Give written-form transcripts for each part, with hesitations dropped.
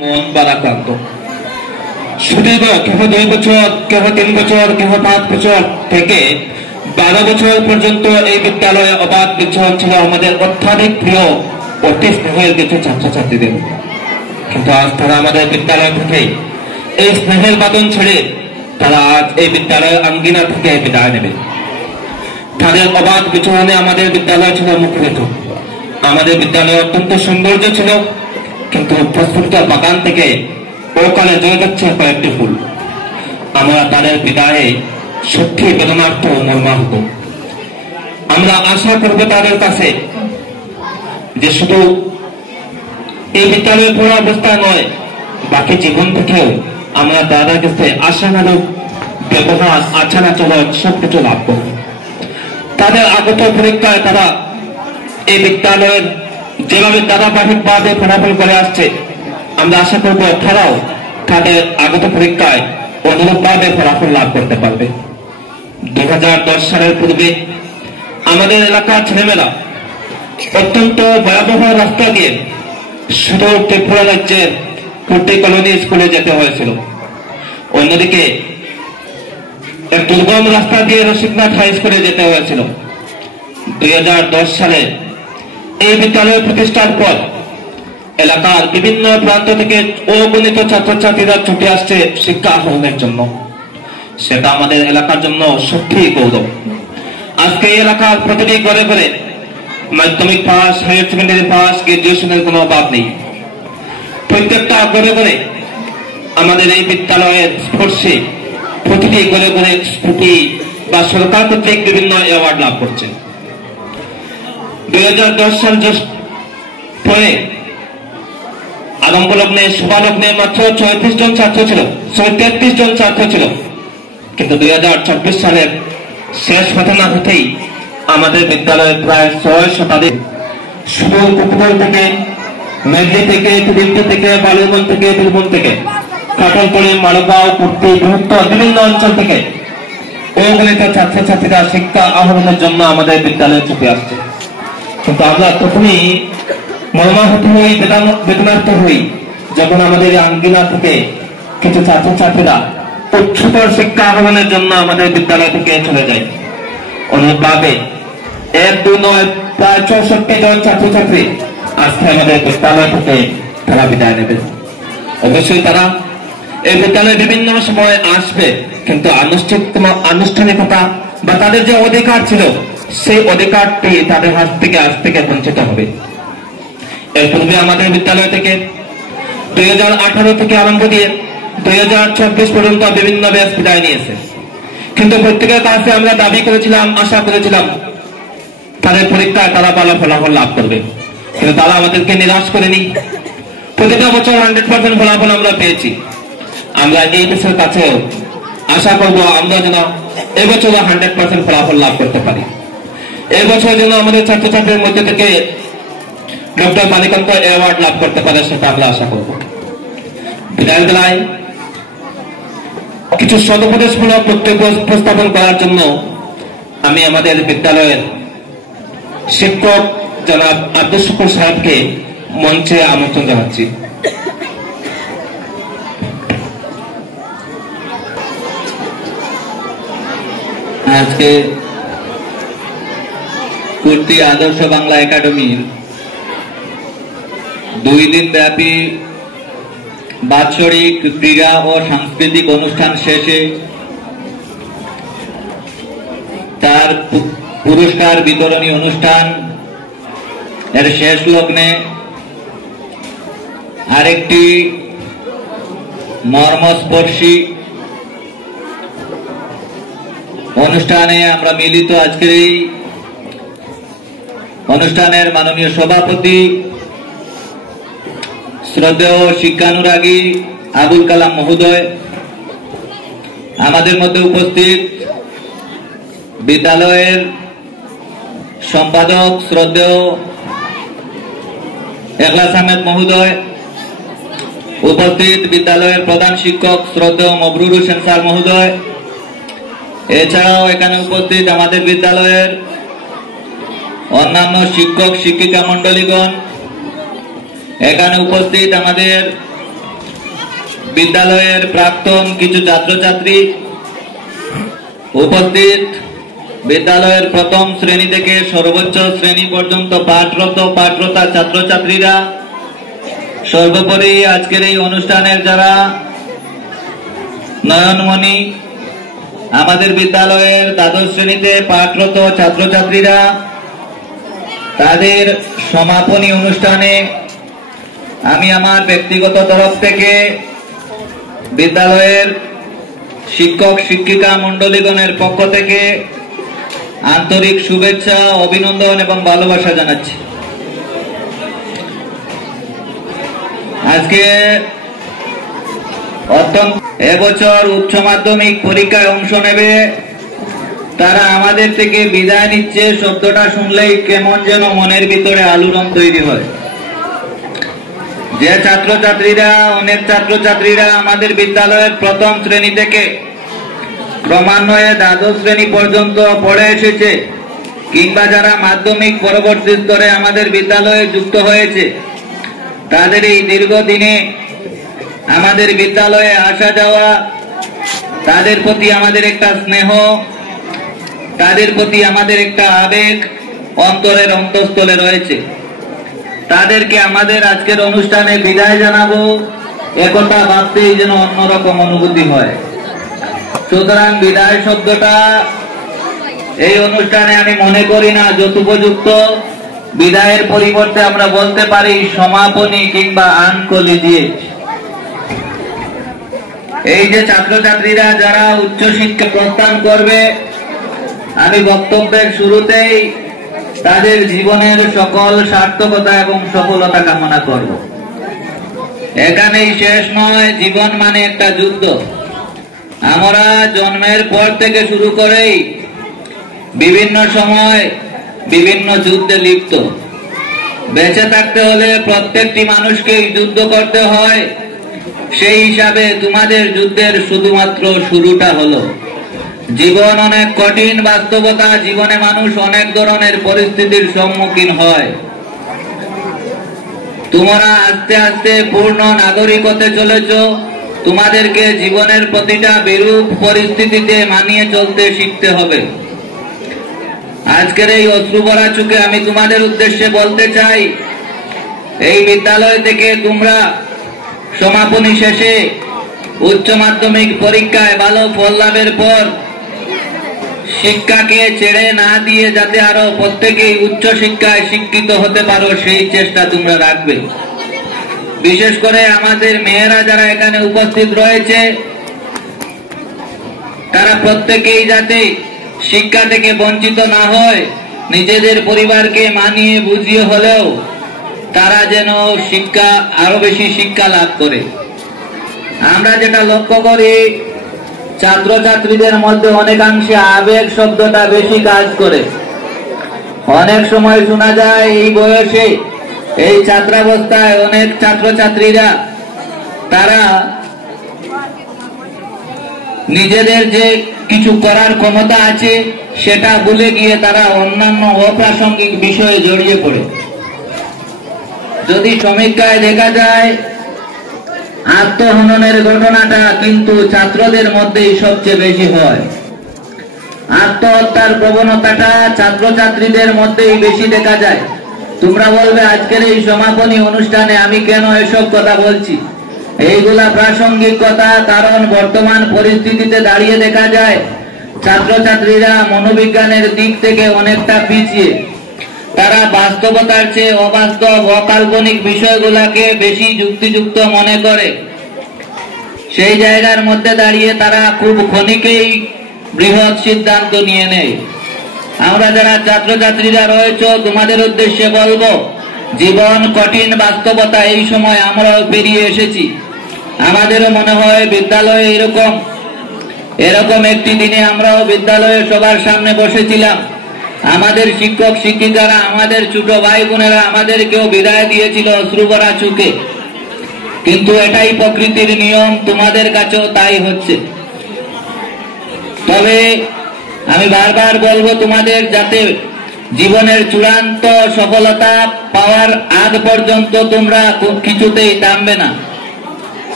মন বারাক্রান্ত সুদীর্ঘ কেহ 2 বছর, কেহ 3 বছর, কেহ 5 বছর থেকে 12 বছর পর্যন্ত এই বিদ্যালয়ে অবাধ বিচরণ ছিল আমাদের অত্যাধিক প্রিয় অতি স্নেহের কিছু ছাত্রছাত্রীদের। কিন্তু আজ তারা আমাদের বিদ্যালয় থেকে এই স্নেহের বাঁধন ছেড়ে তারা আজ এই বিদ্যালয়ের আঙ্গিনা থেকে বিদায় নেবে। তাদের অবাধ বিচরণে আমাদের বিদ্যালয় ছিল মুখরিত। আমাদের বিদ্যালয় অত্যন্ত সৌন্দর্য ছিল, কিন্তু প্রস্ফুটিত বাগান থেকে ওকালে জয় যাচ্ছে কয়েকটি ফুল। আমরা তাদের বিদায়ে সত্যি বেদনার্থ মর্মাহত। আমরা আশা করব তাদের কাছে যে শুধু এই বিদ্যালয়ে পড়া অবস্থা নয়, বাকি জীবন থেকেও আমরা তাদের কাছে আশানুরূপ ব্যবহার, আচার আচরণ সবকিছু লাভ করব। তাদের আগত পরীক্ষায় তারা এই বিদ্যালয়ের যেভাবে ধারাবাহিকভাবে ফলাফল করে আসছে, আমরা আশা করব তারাও তাদের আগত পরীক্ষায় অনুরূপভাবে ফলাফল লাভ করতে পারবে। 2010 সালের পূর্বে আমাদের এলাকার ছেলেমেয়েরা অত্যন্ত ভয়াবহ রাস্তা দিয়ে সুদূর ত্রিপুরা রাজ্যের কুর্তি কলোনি স্কুলে যেতে হয়েছিল। অন্যদিকে এক দুর্গম রাস্তা দিয়ে রসিকনাথ হাই স্কুলে যেতে হয়েছিল। 2010 সালে এই বিদ্যালয় প্রতিষ্ঠার পর এলাকার বিভিন্ন প্রান্ত থেকে অগণিত ছাত্রছাত্রীরা ছুটে আসছে শিক্ষা আহরণের জন্য। সেটা আমাদের এলাকার জন্য সত্যি গৌরব। আজকে এই এলাকার প্রতিটি ঘরে ঘরে মাধ্যমিক পাস, হায়ার সেকেন্ডারি পাস, গ্রাজুয়েশনের কোনো অভাব নেই। প্রত্যেকটা ঘরে ঘরে আমাদের এই বিদ্যালয়ের স্পর্শে প্রতিটি ঘরে ঘরে স্কুটি বা সরকার কর্তৃক বিভিন্ন অ্যাওয়ার্ড লাভ করছে। 2010 সাল পরে আরম্ভ লগ্নে, শুভালগ্নে মাত্র 34 জন ছাত্র ছিল, 33 জন ছাত্র ছিল। কিন্তু 2024 সালের শেষ ঘটনা হতেই আমাদের বিদ্যালয়ে প্রায় 6 শতাধিক শুধু কুকুর থেকে, মেঘলি থেকে, তিরিন্তি থেকে, বালুরবন থেকে, বীরভূম থেকে, কাটলতলী, মালগাঁও, কুর্তি, বৃহত্তর বিভিন্ন অঞ্চল থেকে অগণিত ছাত্রছাত্রীরা শিক্ষা আহরণের জন্য আমাদের বিদ্যালয়ে ছুটে আসছে। কিন্তু আমরা তখনই মর্মাহত হই, বেদনার্থ হই যখন আমাদের আঙ্গিনা থেকে কিছু ছাত্রছাত্রীরা উচ্চতর শিক্ষা আহরণের জন্য আমাদের বিদ্যালয় থেকে চলে যায়। অনুরূপভাবে 1-2 নয় প্রায় 64 জন ছাত্রছাত্রী আজকে আমাদের বিদ্যালয় থেকে তারা বিদায় নেবে। অবশ্যই তারা এই বিদ্যালয়ে বিভিন্ন সময় আসবে, কিন্তু আনুষ্ঠানিকতা বা তাদের যে অধিকার ছিল সেই অধিকারটি তাদের হাত থেকে আজ থেকে বঞ্চিত হবে। এর পূর্বে আমাদের বিদ্যালয় থেকে 2018 থেকে আরম্ভ দিয়ে 2024 পর্যন্ত বিভিন্ন ব্যাচ বিদায় নিয়েছে। কিন্তু প্রত্যেকের কাছে আমরা দাবি করেছিলাম, আশা করেছিলাম তাদের পরীক্ষায় তারা ভালো ফলাফল লাভ করবে, কিন্তু তারা আমাদেরকে নিরাশ করেনি। প্রতিটা বছর 100% ফলাফল আমরা পেয়েছি। আমরা এই দেশের কাছেও আশা করবো আমরা যেন এবছর 100% ফলাফল লাভ করতে পারি। এবছর যেন আমাদের ছাত্রছাত্রীর মধ্যে থেকে ডক্টর মানিকান্ত অ্যাওয়ার্ড লাভ করতে পারে, সেটা আমরা আশা করব। বিদায় বেলায় কিছু সদুপদেশমূলক বক্তব্য উপস্থাপন করার জন্য আমি আমাদের বিদ্যালয়ের শিক্ষক জনাব আব্দুল শুকুর সাহেবকে মঞ্চে আমন্ত্রণ জানাচ্ছি। আজকে কুর্তি আদর্শ বাংলা একাডেমির 2 দিন ব্যাপী বাৎসরিক ক্রীড়া ও সাংস্কৃতিক অনুষ্ঠান শেষে তার পুরস্কার বিতরণী অনুষ্ঠান এর শেষ লগ্নে আরেকটি মর্মস্পর্শী অনুষ্ঠানে আমরা মিলিত। আজকের এই অনুষ্ঠানের মাননীয় সভাপতি শ্রদ্ধেয় শিক্ষানুরাগী আবুল কালাম মহোদয়, আমাদের মধ্যে উপস্থিত বিদ্যালয়ের সম্পাদক শ্রদ্ধেয় এখলাস আহমেদ মহোদয়, উপস্থিত বিদ্যালয়ের প্রধান শিক্ষক শ্রদ্ধেয় মবরুর হোসেন স্যার মহোদয়, এছাড়াও এখানে উপস্থিত আমাদের বিদ্যালয়ের অন্যান্য শিক্ষক শিক্ষিকা মন্ডলীগণ, এখানে উপস্থিত আমাদের বিদ্যালয়ের প্রাক্তন কিছু ছাত্রছাত্রী উপস্থিত, বিদ্যালয়ের প্রথম শ্রেণী থেকে সর্বোচ্চ শ্রেণী পর্যন্ত পাঠরতা ছাত্রছাত্রীরা, সর্বোপরি আজকের এই অনুষ্ঠানের যারা নয়নমণি, আমাদের বিদ্যালয়ের দ্বাদশ শ্রেণীতে পাঠরত ছাত্রছাত্রীরা, তাদের সমাপনী অনুষ্ঠানে আমি আমার ব্যক্তিগত তরফ থেকে বিদ্যালয়ের শিক্ষক শিক্ষিকা মণ্ডলীগণের পক্ষ থেকে আন্তরিক শুভেচ্ছা, অভিনন্দন এবং ভালোবাসা জানাচ্ছি। আজকে এবছর উচ্চ মাধ্যমিক পরীক্ষায় অংশ নেবে তারা আমাদের থেকে বিদায় নিচ্ছে, শব্দটা শুনলেই কেমন যেন মনের ভিতরে আলোড়ন তৈরি হয়। যে অনেক ছাত্রছাত্রীরা আমাদের বিদ্যালয়ের প্রথম শ্রেণী থেকে ক্রমান্বয়ে দ্বাদশ শ্রেণী পর্যন্ত পড়ে এসেছে, কিংবা যারা মাধ্যমিক পরবর্তী স্তরে আমাদের বিদ্যালয়ে যুক্ত হয়েছে, তাদের এই দীর্ঘদিনে আমাদের বিদ্যালয়ে আসা যাওয়া, তাদের প্রতি আমাদের একটা স্নেহ, তাদের প্রতি আমাদের একটা আবেগ অন্তরের অন্তঃস্থলে রয়েছে। তাদেরকে আমাদের আজকের অনুষ্ঠানে বিদায় জানাবো, একথা ভাবতেই যেন অন্যরকম অনুভূতি হয়। সুতরাং বিদায় শব্দটা এই অনুষ্ঠানে আমি মনে করি না যথোপযুক্ত। বিদায়ের পরিবর্তে আমরা বলতে পারি সমাপনী কিংবা আনকলিজিয়েট। এই যে ছাত্রছাত্রীরা যারা উচ্চশিক্ষা প্রস্থান করবে, আমি বক্তব্যের শুরুতেই তাদের জীবনের সকল সার্থকতা এবং সফলতা কামনা করব। এখানেই শেষ নয়, জীবন মানে একটা যুদ্ধ। আমরা জন্মের পর থেকে শুরু করেই বিভিন্ন সময় বিভিন্ন যুদ্ধে লিপ্ত। বেঁচে থাকতে হলে প্রত্যেকটি মানুষকেই যুদ্ধ করতে হয়। সেই হিসাবে তোমাদের যুদ্ধের শুধুমাত্র শুরুটা হলো। জীবন অনেক কঠিন বাস্তবতা, জীবনে মানুষ অনেক ধরনের পরিস্থিতির সম্মুখীন হয়। তোমরা আস্তে আস্তে পূর্ণ নাগরিক হতে চলেছ। তোমাদেরকে জীবনের প্রতিটা বিরূপ পরিস্থিতিতে মানিয়ে চলতে শিখতে হবে। আজকের এই অশ্রুভরা চোখে আমি তোমাদের উদ্দেশ্যে বলতে চাই, এই বিদ্যালয় থেকে তোমরা সমাপনী শেষে উচ্চ মাধ্যমিক পরীক্ষায় ভালো ফল লাভের পর শিক্ষাকে ছেড়ে না দিয়ে যাতে আরো প্রত্যেকেই উচ্চ শিক্ষায় শিক্ষিত হতে পারো, সেই চেষ্টা তোমরা রাখবে। বিশেষ করে আমাদের মেয়েরা যারা এখানে উপস্থিত রয়েছে, তারা প্রত্যেকেই যাতে শিক্ষা থেকে বঞ্চিত না হয়, নিজেদের পরিবারকে মানিয়ে বুঝিয়ে হলেও তারা যেন আরো বেশি শিক্ষা লাভ করে। আমরা যেটা লক্ষ্য করি, ছাত্রছাত্রীদের মধ্যে অনেকাংশে আবেগ শব্দটা বেশি কাজ করে। অনেক সময় শোনা যায় এই বয়সে, এই ছাত্রাবস্থায় অনেক ছাত্রছাত্রীরা তারা নিজেদের যে কিছু করার ক্ষমতা আছে সেটা ভুলে গিয়ে তারা অন্যান্য অপ্রাসঙ্গিক বিষয়ে জড়িয়ে পড়ে। যদি সমীক্ষায় দেখা যায়, আত্মহননের ঘটনাটা কিন্তু ছাত্রদের মধ্যেই সবচেয়ে বেশি হয়। আত্মহত্যার প্রবণতাটা ছাত্রছাত্রীদের মধ্যেই বেশি দেখা যায়। তোমরা বলবে আজকের এই সমাপনী অনুষ্ঠানে আমি কেন এসব কথা বলছি? এইগুলা প্রাসঙ্গিক কথা, কারণ বর্তমান পরিস্থিতিতে দাঁড়িয়ে দেখা যায় ছাত্রছাত্রীরা মনোবিজ্ঞানের দিক থেকে অনেকটা পিছিয়ে। তারা বাস্তবতার চেয়ে অবাস্তব অকাল্পনিক বিষয়গুলাকে বেশি যুক্তিযুক্ত মনে করে। সেই জায়গার মধ্যে দাঁড়িয়ে তারা খুব ক্ষণিকেই বৃহৎ সিদ্ধান্ত নিয়ে নেয়। আমরা যারা ছাত্রছাত্রীরা রয়েছে, তোমাদের উদ্দেশ্যে বলবো, জীবন কঠিন বাস্তবতা, এই সময় আমরাও পেরিয়ে এসেছি। আমাদেরও মনে হয় বিদ্যালয়ে এরকম একটি দিনে আমরাও বিদ্যালয়ে সবার সামনে বসেছিলাম। আমাদের শিক্ষক শিক্ষিকারা, আমাদের ছোট ভাই বোনেরা আমাদেরকেও বিদায় দিয়েছিল অশ্রুভরা চোখে। কিন্তু এটাই প্রকৃতির নিয়ম, তোমাদের কাছেও তাই হচ্ছে। তবে আমি বারবার বলবো, তোমাদের যাতে জীবনের চূড়ান্ত সফলতা পাওয়ার আগ পর্যন্ত তোমরা কিছুতেই থামবে না।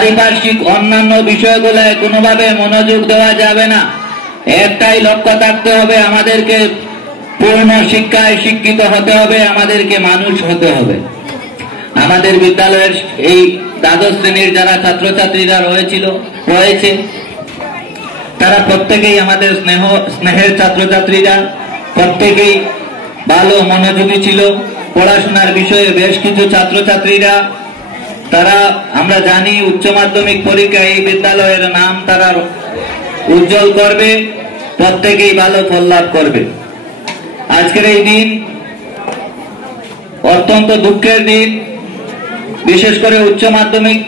পারিপার্শ্বিক অন্যান্য বিষয়গুলোয় কোনোভাবে মনোযোগ দেওয়া যাবে না। একটাই লক্ষ্য থাকতে হবে, আমাদেরকে পূর্ণ শিক্ষায় শিক্ষিত হতে হবে, আমাদেরকে মানুষ হতে হবে। আমাদের বিদ্যালয়ের এই দ্বাদশ শ্রেণীর যারা ছাত্রছাত্রীরা রয়েছে তারা প্রত্যেকেই আমাদের স্নেহের ছাত্রছাত্রীরা, প্রত্যেকেই ভালো মনোযোগী ছিল। পড়াশোনার বিষয়ে বেশ কিছু ছাত্রছাত্রীরা তারা আমরা জানি উচ্চ মাধ্যমিক পরীক্ষায় এই বিদ্যালয়ের নাম তারা উজ্জ্বল করবে, প্রত্যেকেই ভালো ফল লাভ করবে। আজকের এই দিন অত্যন্ত দুঃখের দিন, বিশেষ করে উচ্চ মাধ্যমিক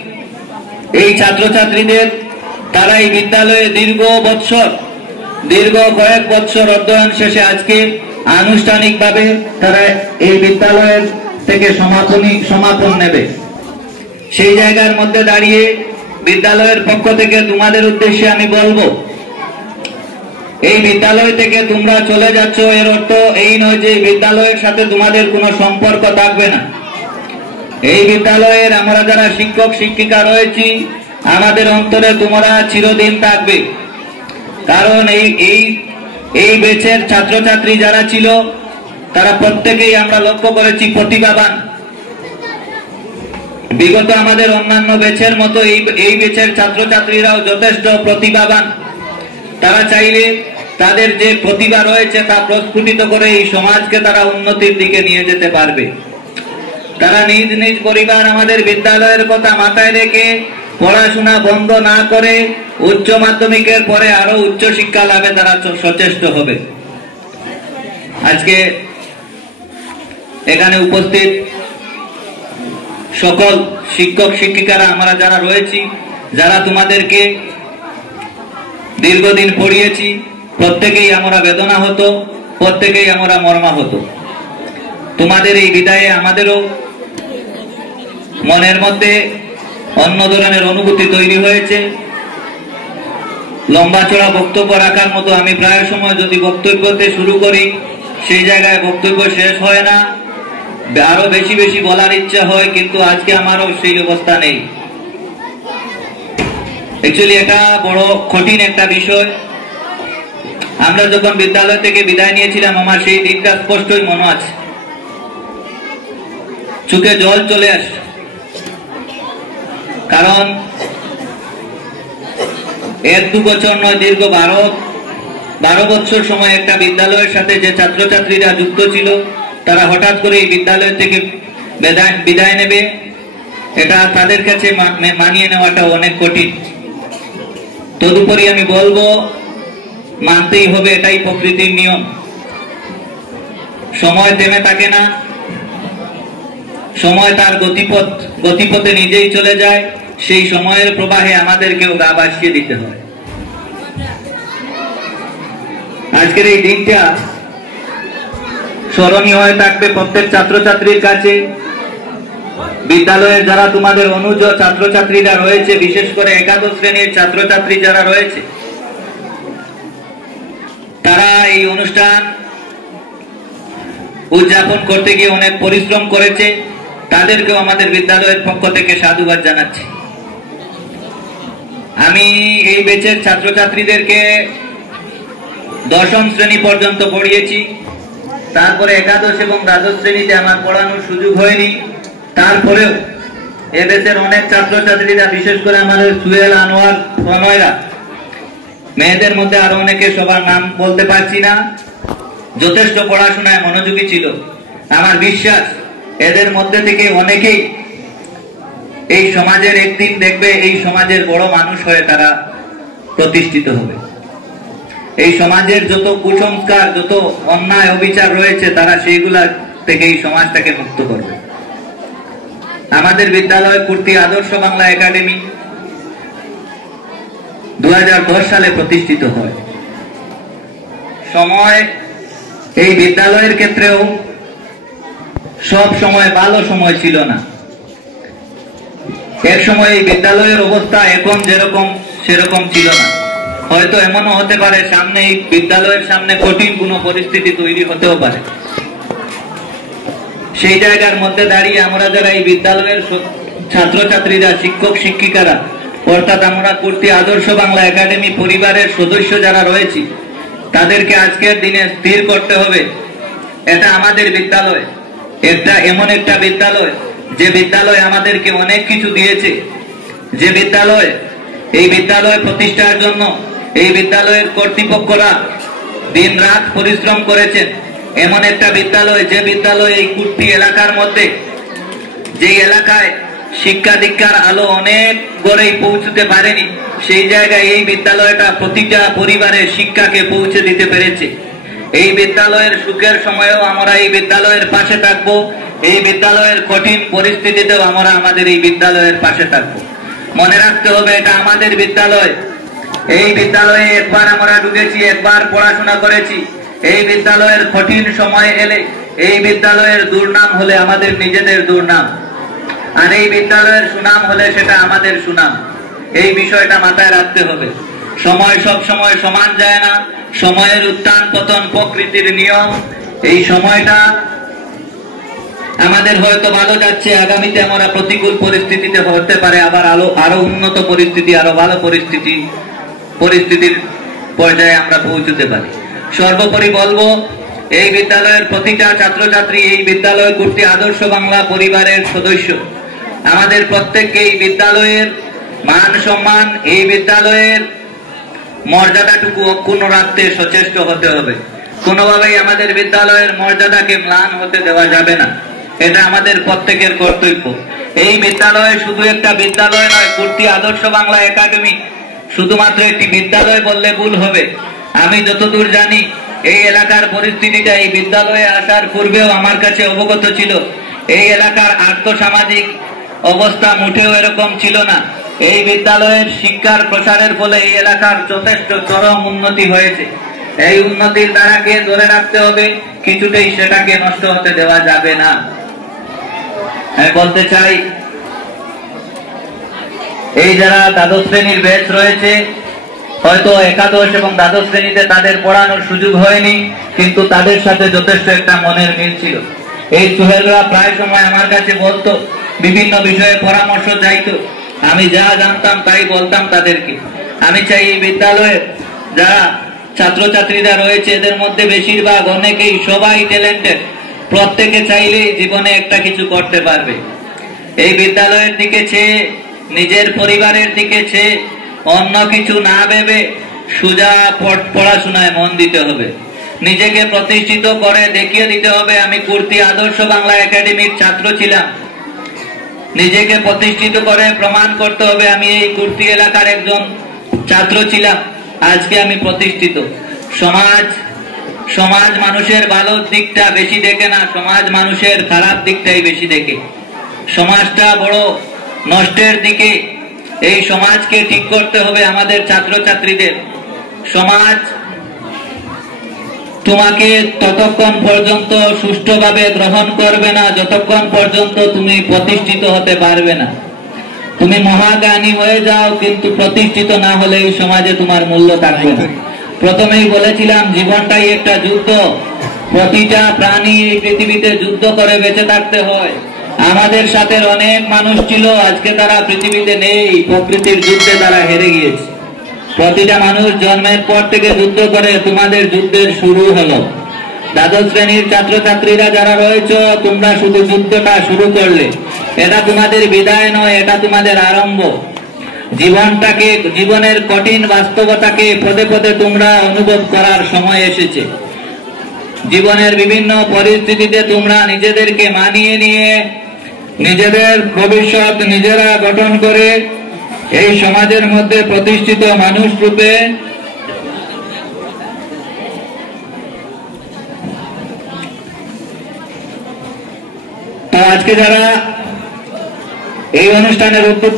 এই ছাত্রছাত্রীদের। তারা এই বিদ্যালয়ে দীর্ঘ কয়েক বছর অধ্যয়ন শেষে আজকে আনুষ্ঠানিকভাবে তারা এই বিদ্যালয়ের থেকে সমাপন নেবে। সেই জায়গার মধ্যে দাঁড়িয়ে বিদ্যালয়ের পক্ষ থেকে তোমাদের উদ্দেশ্যে আমি বলবো, এই বিদ্যালয় থেকে তোমরা চলে যাচ্ছ, এর অর্থ এই নয় যে বিদ্যালয়ের সাথে তোমাদের কোনো সম্পর্ক থাকবে না। এই বিদ্যালয়ের আমরা যারা শিক্ষক শিক্ষিকা রয়েছি, আমাদের অন্তরে তোমরা চিরদিন থাকবে। কারণ এই ব্যাচের ছাত্রছাত্রী যারা ছিল তারা প্রত্যেকেই আমরা লক্ষ্য করেছি প্রতিভাবান। বিগত আমাদের অন্যান্য ব্যাচের মতো এই ব্যাচের ছাত্রছাত্রীরাও যথেষ্ট প্রতিভাবান। তারা চাইলে তাদের যে প্রতিভা রয়েছে তা প্রস্ফুটিত করে এই সমাজকে তারা উন্নতির দিকে নিয়ে যেতে পারবে। তারা নিজ নিজ পরিবার, আমাদের বিদ্যালয়ের কথা মাথায় রেখে পড়াশোনা বন্ধ না করে উচ্চ মাধ্যমিকের পরে আরো উচ্চ শিক্ষা লাভে তারা সচেষ্ট হবে। আজকে এখানে উপস্থিত সকল শিক্ষক শিক্ষিকারা আমরা যারা রয়েছি, যারা তোমাদেরকে দীর্ঘদিন পড়িয়েছি, প্রত্যেকেই আমরা বেদনা হতো, প্রত্যেকেই আমরা মর্মাহত। তোমাদের এই বিদায়ে আমাদেরও মনের মধ্যে অন্য ধরনের অনুভূতি তৈরি হয়েছে। লম্বা চড়া বক্তব্য রাখার মতো আমি প্রায় সময় যদি বক্তব্যতে শুরু করি, সেই জায়গায় বক্তব্য শেষ হয় না, আরো বেশি বেশি বলার ইচ্ছা হয়, কিন্তু আজকে আমারও সেই অবস্থা নেই। অ্যাকচুয়ালি এটা বড় কঠিন একটা বিষয়। আমরা যখন বিদ্যালয় থেকে বিদায় নিয়েছিলাম, আমার সেই দিকটা স্পষ্টই মনে আছে, চোখে জল চলে আসে। কারণ 1-2 বছর নয়, দীর্ঘ 12 বছর সময় একটা বিদ্যালয়ের সাথে যে ছাত্রছাত্রীরা যুক্ত ছিল, তারা হঠাৎ করে এই বিদ্যালয় থেকে বিদায় নেবে, এটা তাদের কাছে মানিয়ে নেওয়াটা অনেক কঠিন। তদুপরি আমি বলবো, মানতেই হবে, এটাই প্রকৃতির নিয়ম। সময় থেমে থাকে না, সময় তার গতিপথে নিজেই চলে যায়। সেই সময়ের প্রবাহে আমাদেরকেও গা ভাসিয়ে দিতে হয়। আজকের এই দিনটা স্মরণীয় হয়ে থাকবে প্রত্যেক ছাত্রছাত্রীর কাছে। বিদ্যালয়ের যারা তোমাদের অনুজ ছাত্রছাত্রীরা রয়েছে, বিশেষ করে একাদশ শ্রেণীর ছাত্রছাত্রী যারা রয়েছে, তারা এই অনুষ্ঠান উদযাপন করতে গিয়ে অনেক পরিশ্রম করেছে। তাদেরকেও আমাদের বিদ্যালয়ের পক্ষ থেকে সাধুবাদ জানাচ্ছি। আমি এই ব্যাচের ছাত্রছাত্রীদেরকে 10ম শ্রেণী পর্যন্ত পড়িয়েছি। তারপরে একাদশ এবং দ্বাদশ শ্রেণীতে আমার পড়ানোর সুযোগ হয়নি। তারপরেও এ ব্যাচের অনেক ছাত্রছাত্রীরা, বিশেষ করে আমাদের সুহেল, আনোয়ার, প্রণয়রা, মেয়েদের মধ্যে আরো অনেকে, সবার নাম বলতে পারছি না, যথেষ্ট পড়াশোনায় মনোযোগী ছিল। আমার বিশ্বাস এদের মধ্যে থেকে অনেকেই এই সমাজের একদিন দেখবে এই সমাজের বড় মানুষ হয়ে তারা প্রতিষ্ঠিত হবে। এই সমাজের যত কুসংস্কার, যত অন্যায় অবিচার রয়েছে, তারা সেইগুলা থেকে এই সমাজটাকে মুক্ত করবে। আমাদের বিদ্যালয় কুর্তি আদর্শ বাংলা একাডেমি 2010 সালে প্রতিষ্ঠিত হয়। সময় এই বিদ্যালয়ের ক্ষেত্রেও সব সময় ভালো সময় ছিল না। এক সময় এই বিদ্যালয়ের অবস্থা এখন যেরকম সেরকম ছিল না। হয়তো এমনও হতে পারে সামনে এই বিদ্যালয়ের সামনে কঠিন কোনো পরিস্থিতি তৈরি হতেও পারে। সেই জায়গার মধ্যে দাঁড়িয়ে আমরা যারা এই বিদ্যালয়ের ছাত্রছাত্রীরা, শিক্ষক শিক্ষিকারা, অর্থাৎ আমরা কুর্তি আদর্শ বাংলা একাডেমি পরিবারের সদস্য যারা রয়েছি তাদেরকে আজকের দিনে স্থির করতে হবে, এটা আমাদের বিদ্যালয়, এটা এমন একটা বিদ্যালয় যে বিদ্যালয় আমাদেরকে অনেক কিছু দিয়েছে, যে বিদ্যালয়, এই বিদ্যালয় প্রতিষ্ঠার জন্য এই বিদ্যালয়ের কর্তৃপক্ষরা দিন রাত পরিশ্রম করেছেন। এমন একটা বিদ্যালয় যে বিদ্যালয় এই কুর্তি এলাকার মধ্যে, যে এলাকায় শিক্ষা দীক্ষার আলো অনেক গড়েই পৌঁছতে পারেনি, সেই জায়গায় এই বিদ্যালয়টা প্রতিটা পরিবারের শিক্ষাকে পৌঁছে দিতে পেরেছে। এই বিদ্যালয়ের সুখের সময়েও আমরা এই বিদ্যালয়ের পাশে থাকবো, এই বিদ্যালয়ের কঠিন পরিস্থিতিতেও আমরা আমাদের এই বিদ্যালয়ের পাশে থাকবো। মনে রাখতে হবে এটা আমাদের বিদ্যালয়। এই বিদ্যালয়ে একবার আমরা ঢুকেছি, একবার পড়াশোনা করেছি। এই বিদ্যালয়ের কঠিন সময় এলে এই বিদ্যালয়ের দুর্নাম হলে আমাদের নিজেদের দুর্নাম, আর এই বিদ্যালয়ের সুনাম হলে সেটা আমাদের সুনাম। এই বিষয়টা মাথায় রাখতে হবে। সময় সব সময় সমান যায় না, সময়ের উত্থান পতন প্রকৃতির নিয়ম। এই সময়টা আমাদের হয়তো ভালো যাচ্ছে, আগামীতে আমরা প্রতিকূল পরিস্থিতিতে হতে পারে আবার আরো উন্নত পরিস্থিতি, আরো ভালো পরিস্থিতির পর্যায়ে আমরা পৌঁছতে পারি। সর্বোপরি বলবো, এই বিদ্যালয়ের প্রতিটা ছাত্রছাত্রী এই বিদ্যালয় কুর্তি আদর্শ বাংলা পরিবারের সদস্য। আমাদের প্রত্যেককে এই বিদ্যালয়ের মান সম্মান, এই বিদ্যালয়ের মর্যাদাটুকু অক্ষুণ্ণ রাখতে সচেষ্ট হতে হবে। কোনোভাবেই আমাদের বিদ্যালয়ের মর্যাদাকে ম্লান হতে দেওয়া যাবে না, এটা আমাদের প্রত্যেকের কর্তব্য। এই বিদ্যালয় শুধু একটা বিদ্যালয় নয়, কুর্তি আদর্শ বাংলা একাডেমি শুধুমাত্র একটি বিদ্যালয় বললে ভুল হবে। আমি যতদূর জানি এই এলাকার পরিস্থিতিটা এই বিদ্যালয়ে আসার পূর্বেও আমার কাছে অবগত ছিল। এই এলাকার আর্থসামাজিক অবস্থা মোটেও এরকম ছিল না। এই বিদ্যালয়ের শিক্ষার প্রসারের ফলে এই এলাকার যথেষ্ট চরম উন্নতি হয়েছে। এই উন্নতির ধারাকে ধরে রাখতে হবে, কিছুতেই সেটাকে নষ্ট হতে দেওয়া যাবে না। আমি বলতে চাই, এই যারা দ্বাদশ শ্রেণীর ব্যাচ রয়েছে, হয়তো একাদশ এবং দ্বাদশ শ্রেণীতে তাদের পড়ানোর সুযোগ হয়নি, কিন্তু তাদের সাথে যথেষ্ট একটা মনের মিল ছিল। এই সুহেলরা প্রায় সময় আমার কাছে বলতো, বিভিন্ন বিষয়ে পরামর্শ চাইতো, আমি যা জানতাম তাই বলতাম তাদেরকে। আমি চাই এই বিদ্যালয়ে যারা ছাত্রছাত্রীরা রয়েছে এদের মধ্যে বেশিরভাগ, অনেকেই, সবাই ট্যালেন্টেড, প্রত্যেকে চাইলে জীবনে একটা কিছু করতে পারবে। এই বিদ্যালয়ের দিকে চেয়ে, নিজের পরিবারের দিকে চেয়ে অন্য কিছু না ভেবে সোজা পড়াশোনায় মন দিতে হবে। নিজেকে প্রতিষ্ঠিত করে দেখিয়ে দিতে হবে আমি কুর্তি আদর্শ বাংলা একাডেমির ছাত্র ছিলাম। নিজেকে প্রতিষ্ঠিত করে প্রমাণ করতে হবে আমি এই কুর্তি এলাকার একজন ছাত্র ছিলাম, আজকে আমি প্রতিষ্ঠিত। সমাজ মানুষের ভালো দিকটা বেশি দেখে না, সমাজ মানুষের খারাপ দিকটাই বেশি দেখে। সমাজটা বড় নষ্টের দিকে। এই সমাজকে ঠিক করতে হবে আমাদের ছাত্রছাত্রীদের। সমাজ তোমাকে ততক্ষণ পর্যন্ত সুষ্ঠুভাবে গ্রহণ করবে না যতক্ষণ পর্যন্ত তুমি প্রতিষ্ঠিত হতে পারবে না। তুমি মহাজ্ঞানী হয়ে যাও, কিন্তু প্রতিষ্ঠিত না হলে এই সমাজে তোমার মূল্য থাকবে না। প্রথমেই বলেছিলাম, জীবনটাই একটা যুদ্ধ। প্রতিটা প্রাণী এই পৃথিবীতে যুদ্ধ করে বেঁচে থাকতে হয়। আমাদের সাথে অনেক মানুষ ছিল, আজকে তারা পৃথিবীতে নেই, প্রকৃতির যুদ্ধে তারা হেরে গিয়েছে। প্রতিটা মানুষ জন্মের পর থেকে যুদ্ধ করে, তোমাদের যুদ্ধের শুরু হলো। দ্বাদশ শ্রেণীর ছাত্রছাত্রীরা যারা রয়েছে, তোমরা শুধু যুদ্ধটা শুরু করলে। এটা তোমাদের বিদায় নয়, এটা তোমাদের আরম্ভ। জীবনের কঠিন বাস্তবতাকে পদে পদে তোমরা অনুভব করার সময় এসেছে। জীবনের বিভিন্ন পরিস্থিতিতে তোমরা নিজেদেরকে মানিয়ে নিয়ে নিজেদের ভবিষ্যৎ নিজেরা গঠন করে এই সমাজের মধ্যে প্রতিষ্ঠিত মানুষ রূপে তো আজকে যারা এই অনুষ্ঠানের উদ্যোগ